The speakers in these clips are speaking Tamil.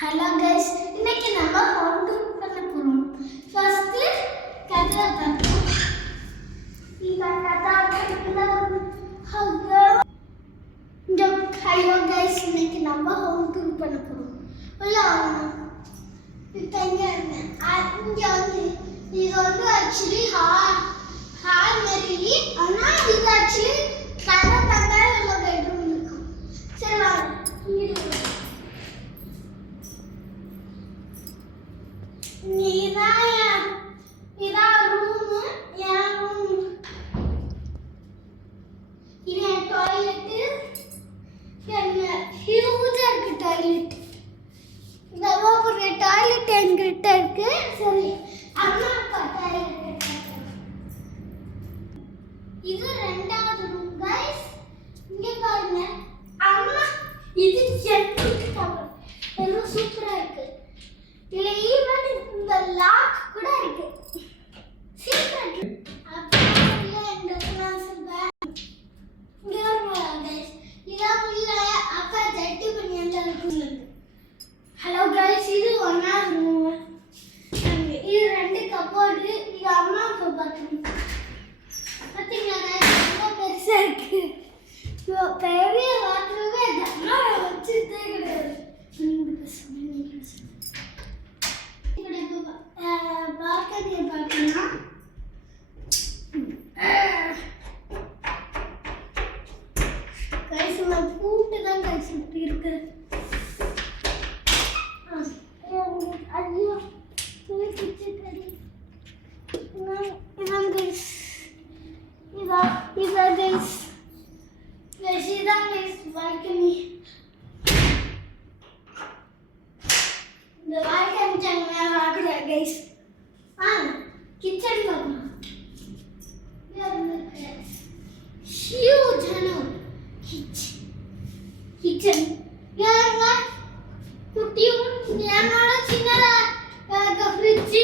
ஹலோ கைஸ், இன்னைக்கு நம்ம ஹோம் டூர் பண்ண போறோம். ஃபர்ஸ்ட் கதவை தட்டுவோம். இந்த கதவை ஹலோ கைஸ், இன்னைக்கு நம்ம ஹோம் டூர் பண்ண போறோம். உள்ள வாங்க. இப்போ இங்க இங்க வந்து இது வந்து ஆக்சுவலி ஹால் மாதிரி, ஆனா இது ஆக்சுவலி கதவை தட்டா உள்ள பெட்ரூம் இருக்கும். சரி வாங்க. இதான் ரூமு, என் ரூம். இது என் டாய்லெட்டு. ஹியூஜா இருக்கு டாய்லெட். இந்த ஒரு டாய்லெட் என்கிட்ட இருக்கு. சரி, அம்மா அப்பா டாய்லெட். இது ரெண்டாவது ரூம் கைஸ். இங்க பாருங்க, அம்மா இது ஜெட்டு கவர். எல்லாம் சூப்பரா இருக்கு. இதுல ஈவன் இந்த லாக் கூட இருக்கு. சீக்ரெட். அப்புறம் இந்த கிளாஸ் பேக். இங்க பாருங்க गाइस, இதான் உள்ள அப்பா ஜெட்டி பண்ணி அந்த இருக்கு. ஹலோ गाइस, இது ஒன்னாவது ரூம். இது ரெண்டு கபோர்டு. இது அம்மாக்கு பாத்ரூம். பாத்தீங்களா गाइस, ரொம்ப பெருசா இருக்கு. பெரிய பாத்ரூமே அம்மா வச்சிட்டே கிடையாது. பால்கனியை பார்த்தீங்கன்னா கைஸ் நான் பூட்டு தான் கைஸ் இப்படி இருக்கு. ஐயோ தூக்கிச்சு கறி. இதான் கைஸ், இதான் கைஸ். இதான் கைஸ் பால்கனி. இந்த பால்கனி ஜன்னல் ஆகுது கைஸ். கிச்சன் பார்க்கலாம். Huge kitchen. யாருங்க குட்டியும் என்னோட சின்னதா ஃப்ரிட்ஜ்.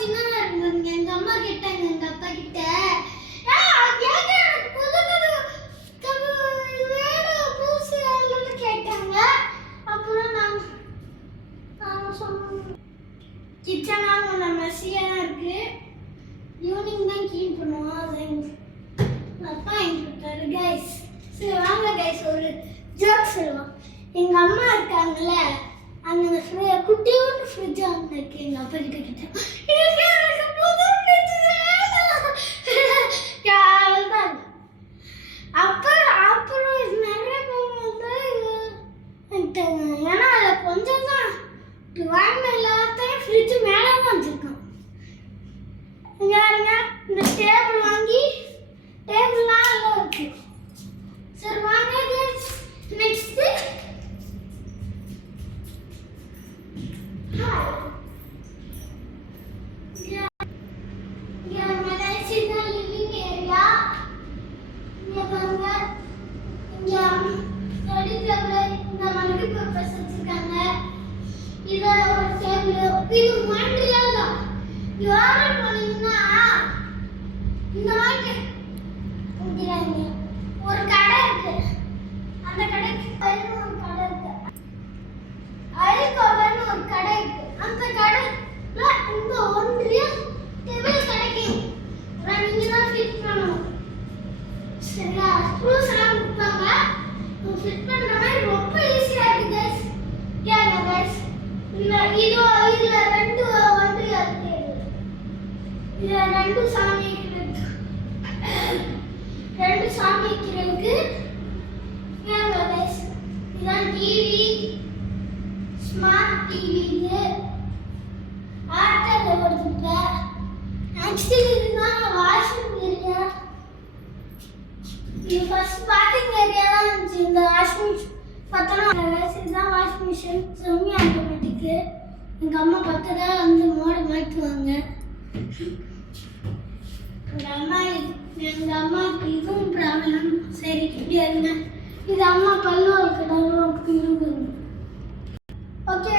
சின்னதா இருக்குங்க. எங்க அம்மா கிட்டாங்க, எங்க அப்பா கிட்ட கிச்சனாக கொஞ்சம் மெஸ்ஸியாக தான் இருக்குது. ஈவினிங் தான் க்ளீன் பண்ணுவோம். அது அப்பா எங்க கொடுத்தாரு கைஸ். சரி வாங்க கைஸ், ஒரு ஜோக் சொல்லுவோம். எங்கள் அம்மா இருக்காங்கல்ல, அந்த குட்டியோட ஃப்ரிட்ஜ் அங்கே இருக்கு. எங்கள் அப்பா கிட்ட அப்புறம் நிறைய போகும்போது ஏன்னா அதில் கொஞ்சம் தான் வாங்கின எல்லாத்தையும் ஃப்ரிட்ஜ் மேலே தான் வச்சுருக்கோம். இங்கே பாருங்க, இந்த டேபிள் வாங்கி டேபிள்லாம் எல்லாம் இருக்கு. சரி வாங்க நெக்ஸ்ட்டு லிவிங் ஏரியா. இங்கே பாருங்க, இங்கே ஸ்டடி டேபிள், இந்த மல்டி பர்பஸ் வச்சுருக்காங்க. இது ஒரு டேபிள். இது மாட்ரியால் தான். யாரும் போனீங்கன்னா இந்த மாதிரி ஒரு கடை இருக்கு. அந்த கடைக்கு ஒரு கடை இருக்கு. அரிக்கோபன்னு ஒரு கடை இருக்கு. அந்த கடையில் இந்த ஒன்றிய டேபிள் கிடைக்கும். நீங்க தான் ஃபிட் பண்ணணும். சரியா? ஸ்க்ரூஸ் எல்லாம் கொடுப்பாங்க. ஃபிட் பண்ற மாதிரி ரொம்ப ஈஸியா இருக்கு கைஸ். கேளுங்க கைஸ். இதுல ரெண்டு ஒன்றியா இருக்கு. இதுல ரெண்டு சாமி வைக்கிறதுக்கு. இதான் டிவி, ஸ்மார்ட் டிவி. இது ஆட்டல் ஓடுது. ஆக்சுவலி இதுதான் வாஷிங் ஏரியா. இது ஃபர்ஸ்ட் பார்க்கிங் ஏரியா தான் இருந்துச்சு. இந்த வாஷிங் இதுதான் வாஷிங் மிஷின், செமி ஆட்டோமேட்டிக்கு. எங்கள் அம்மா பக்கத்தில் வந்து மோடு மாற்றுவாங்க. எங்கள் அம்மாவுக்கு இதுவும் ப்ராப்ளம். சரி இப்படியா இருங்க. இது அம்மா பல்லு வளர்க்கணும். ஓகே